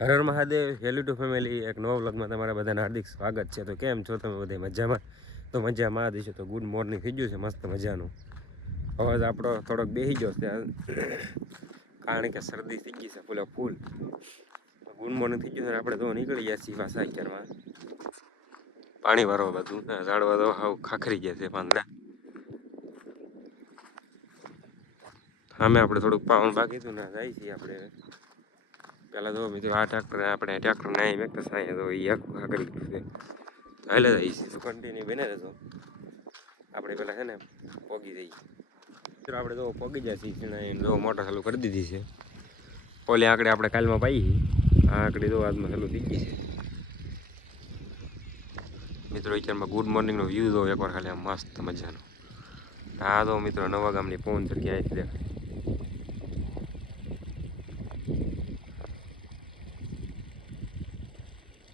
Har Har Mahadev, hello two family. એક નવા વ્લોગમાં તમારા બધાને હાર્દિક સ્વાગત છે. તો કેમ છો તમે બધા? મજામાં? તો મજામાં જ છે. તો ગુડ મોર્નિંગ થઈ ગયું છે મસ્ત મજાનું. અવાજ આપણો થોડોક બેસી ગયો છે કારણ કે શરદી થઈ ગઈ છે ફૂલ. ગુડ મોર્નિંગ થઈ ગયું છે. આપણે તો નીકળી ગયા છીએ પાછા અત્યારમાં પાણી ભરવા. બધું ઝાડવા તો હાવ ખાખરી ગયા છે પાંદડા. સામે આપણે થોડુંક પાવન બાકી હતું ને જાય છીએ આપણે. પેલા તો મિત્રો આ ટ્રેક્ટર આપણે ટ્રેક્ટર ના મેકતા સાંઈ તો એ આગળ ગયું છે હાલે જાય છે. તો કન્ટિન્યુ બને રહેતો આપણે પેલા છે ને પોગી જઈએ. મિત્રો આપણે તો પોગી જાય છીએ. જો મોટર ચાલુ કરી દીધી છે. ઓલી આંકડે આપણે કાલમાં પાઈ આ આંકડી તો આજમાં ચાલુ થઈ ગઈ છે. મિત્રો વિચારમાં ગુડ મોર્નિંગનો વ્યૂ જો એકવાર ખાલી આમ મસ્ત મજાનો. આ તો મિત્રો નવા ગામની પવન ચરકી આવી દેખાય.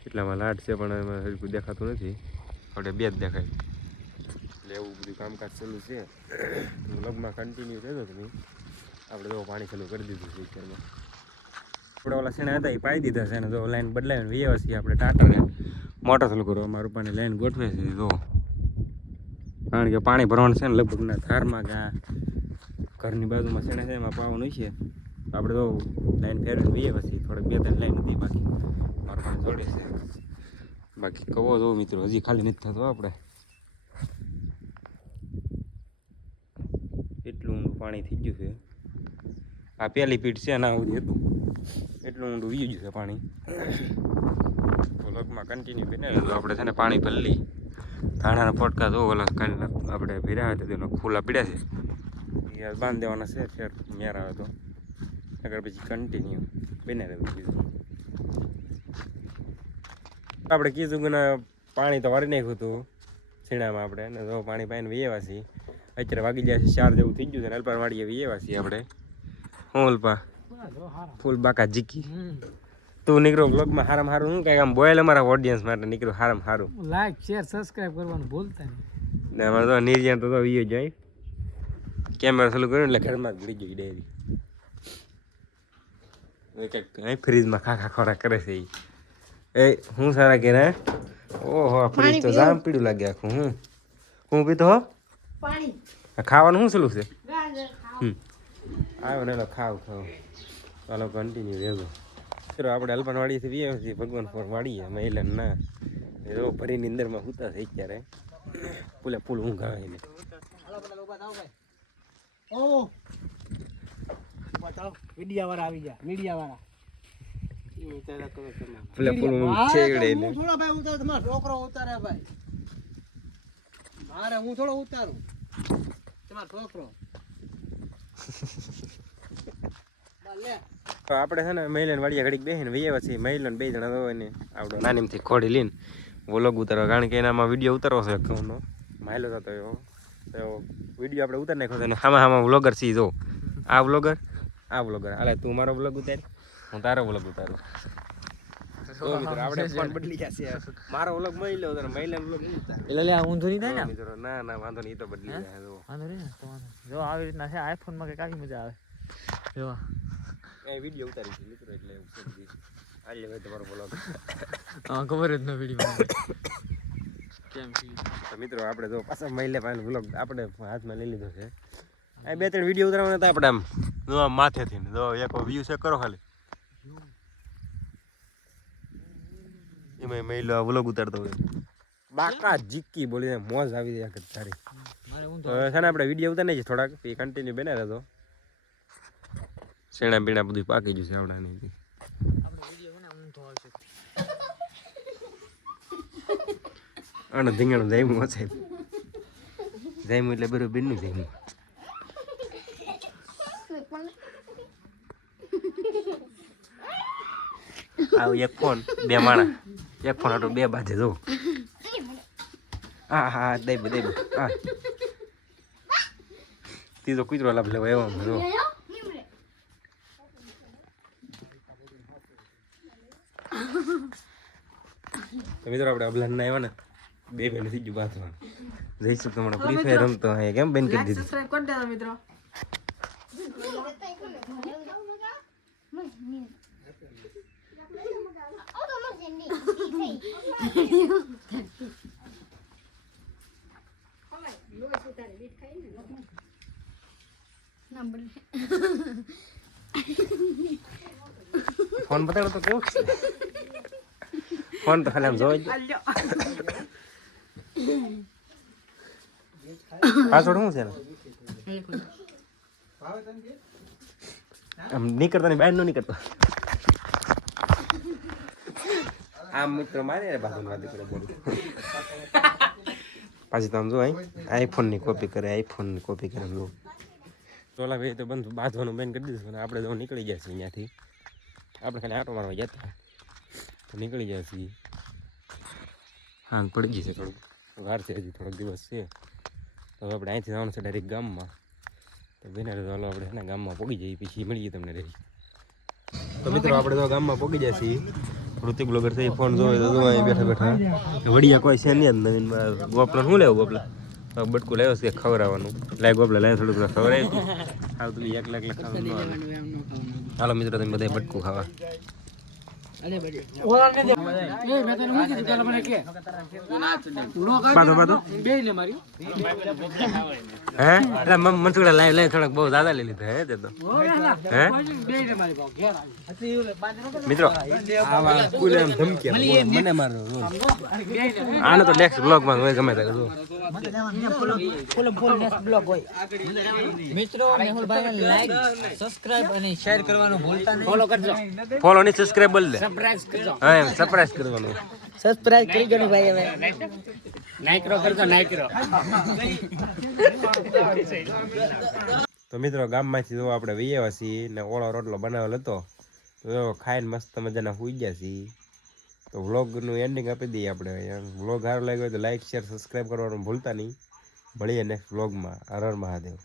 એટલામાં લાટ છે પણ એમાં હરખું દેખાતું નથી. આપણે બે જ દેખાય એટલે એવું બધું કામકાજ ચાલુ છે. લગમાં કન્ટિન્યુ રહેતો તમે આપણે તો પાણી ચાલુ કરી દીધું છે વિચારમાં. આપણે ઓલા શેણા હતા એ પાઈ દીધા છે ને જો લાઈન બદલાવીને વીએ છીએ આપણે ટાટાને મોટર ચાલુ કરો. અમારું પાણી લાઈન ગોઠવે છે જો કારણ કે પાણી ભરવાનું છે ને લગભગ ના ધારમાં કે ઘરની બાજુમાં શેણા છે એમાં પાવાનું છે. આપણે તો લાઈન ફેરવીને વીએ પછી થોડીક બે ત્રણ લાઈન હતી બાકી મારું પાણી જોડે છે. બાકી કવો જો મિત્રો હજી ખાલી નથી થતો આપણે. એટલું ઊંડું પાણી થઈ ગયું છે. આ પહેલી પીઠ છે ના સુધી હતું એટલું ઊંડું વી ગયું છે પાણી. તો લગમાં કન્ટિન્યુ બને તો આપણે છે ને પાણી ભરી લઈ. ધાણાના પોટકા જો ઓલા કાલે આપણે ભર્યા હતા તેનો ખુલ્લા પીડ્યા છે એ બાંધી દેવાના છે ફેર મેર આવે તો આગળ પછી કન્ટિન્યુ બને રહેવું કીધું. આપણે કીધું કે પાણી તો વારી નાખ્યું હતું છીણામાં આપણે ને જો પાણી પાઈને વીએવા છીએ. અત્યારે વાગી જાય છે 4 જેવું થઈ ગયું છે ને અલ્પાર વાળીએ વીએવા છીએ આપણે. હું અલ્પા ફૂલ બાકા જીકી તું નીકળો બ્લોગમાં હારામ હારું શું કાંઈ આમ બોયલ અમારા ઓડિયન્સ માટે નીકળ્યું હારામ હારું. લાઈક શેર સબસ્ક્રાઇબ કરવાનું ભૂલતા નહીં. ને અમારે તો નિર્જન તો વીએ જાય કેમેરા ચાલુ કર્યું એટલે ઘરમાં જ ભૂલી ગઈ ડેરી. કંઈક ફ્રીજમાં ખાખા ખોરાક કરે છે એ હું સારા કે ને. ઓહો ફ્રીજ તો જામ પીડું લાગે આખું. હું પીતો હો પાણી. ખાવાનું શું ચાલુ છે? આવ્યો ને ખાવ ચાલો કન્ટિન્યુ રહેજો. ચલો આપણે અલ્પાન વાડીથી વીએ છીએ ભગવાન પર વાડીએ મહિલા ના એ ભરીની અંદરમાં સૂતા છે અત્યારે પૂલે ફૂલ ઊંઘ આવે એને. મીડિયા વાળા આવી ગયા. મીડિયા વાળા પૂલે ફૂલ ઊંઘ છેડે ને. થોડો ભાઈ ઉતાર તમારો છોકરો ઉતારે ભાઈ. મારે હું થોડો ઉતારું તમારો છોકરો. આપણે છે ને મહિલાને વાડીએ ઘડીક બેસીને વૈયા છીએ. મહિલાને 2 જણા તો એને આવડો નાનીમથી ખોડી લઈને વ્લોગ ઉતારવા કારણ કે એનામાં વિડીયો ઉતારવો છે એકાઉન્ટનો માયલો થતો એવો તો વિડીયો આપણે ઉતારી નાખ્યો છે. અને હામાં વ્લોગર છીએ જો આ વ્લોગર હાલે તું મારો વ્લોગ ઉતાર હું તારો વ્લોગ ઉતારું. આપણે ફોન બદલી જશે. મારો વ્લોગ મહિલો હતો મહિલા વ્લોગ એટલે લે ઊંધું નહીં થાય ને મિત્રો. ના વાંધો નહીં એ તો બદલી જાય. વાંધો નહીં જો આવી રીતના છે આઈફોનમાં કે કાવી મજા આવે જો એ વિડીયો ઉતારી છે મિત્રો એટલે હાલે ભાઈ તમારો વ્લોગ હા ખબર જ ન વિડીયો કેમ તો મિત્રો આપણે જો પાછા મહિલા પાસે વ્લોગ આપણે હાથમાં લઈ લીધો છે. આ 2-3 વિડીયો ઉતારવાના હતા આપણે આમ જો આમ માથેથી જો એક વ્યૂ ચેક કરો ખાલી એમાં મહિલા વ્લોગ ઉતારતો હોય બાકા જીકી બોલીને મોજ આવી જાય તારી. તો છે ને આપણે વિડીયો ઉતારી છે થોડાક એ કન્ટિન્યુ બને રહેતો. શેણા બીણા બધું પાકી ગયું છે આવડાની. અને ધીંગાણું જઈમું હશે જઈમું એટલે બરોબર બેનનું જઈમું. આવું એક ફોન 2 માણા એક ફોન આટલું 2 બાજે જો. હા દઈ હા તીજો કૂતરો લાભ લેવા એવો જો. મિત્રો આપણે અબલાન ના આવ્યા ને 2 બેન થઈ ગયું બાથમાં જઈશું તમારા ફ્રી ફાયર રમતો હે કેમ બેન કરી દીધું. સબસ્ક્રાઇબ કરી દેજો મિત્રો. ફોન બતાડો તો કેવું છે ફોન તો ખાલી આમ જોઈ પાસવર્ડ શું છે એનો? આમ નીકળતા નહીં બહાર નો નીકળતો આમ મિત્રો મારે બાજુ વાત કરે બોલું પાછી તો આમ જો આઈફોનની કોપી કરે આઈફોનની કોપી કરે જો ટોલા ભાઈ તો બંધ બાંધવાનું બેન કરી દીધું અને આપણે તો નીકળી ગયા છીએ અહીંયાથી આપણે ખાલી આટો મારવા જતા તો નીકળી ગયા છીએ હા પડી ગઈ છે થોડુંક વાર છે હજી થોડોક દિવસ છે તો આપણે અહીંથી જવાનું છે ડાયરેક્ટ ગામમાં તો બેના તો હાલો આપણે એના ગામમાં પહોંચી જઈએ પછી મળીએ તમને રહી તો મિત્રો આપણે તો ગામમાં પહોંચી જાય છીએ ઋતિક બ્લોગર થઈ ફોન જોવે તો જોવા બેઠા બેઠા વડિયા કોઈ છે નહીં નવીન ગોપલા શું લેવું ગોપલા બટકું લાવ્યો છે ખવડાવવાનું લાય ગોપલા લાય થોડુંક ખવડાવી હાલ તું 1 લાખ ખાવાનું હાલો મિત્રો તમે બધા બટકું ખાવા મનસુડા લાય લાય થોડાક બહુ દાદા લઈ લીધા હે તે તો હે મિત્રો મને મારો આને તો નેક્સ્ટ બ્લોગ માં હોય ગમે તે કરું મિત્રો મેહુલભાઈને લાઈક સબસ્ક્રાઇબ અને શેર કરવાનું ભૂલતા નહીં ફોલો કરજો ફોલો ની સબસ્ક્રાઇબ બોલ દે સરપ્રાઈઝ કરજો હા એમ સરપ્રાઈઝ કરવાનું સબસ્ક્રાઇબ કરી દો ભાઈ હવે નાઈક્રો કરજો નાઈક્રો તો મિત્રો ગામમાંથી જો આપણે વૈયા છીએ ને ઓળો રોટલો બનાવેલો હતો તો ખાઈને મસ્ત મજાના સુઈ ગયા છીએ તો વ્લોગનું એન્ડિંગ આપી દઈએ આપણે વ્લોગ સારો લાગ્યો તો લાઈક શેર સબસ્ક્રાઈબ કરવાનું ભૂલતા નહીં મળીએ નેક્સ્ટ વ્લોગમાં હર હર મહાદેવ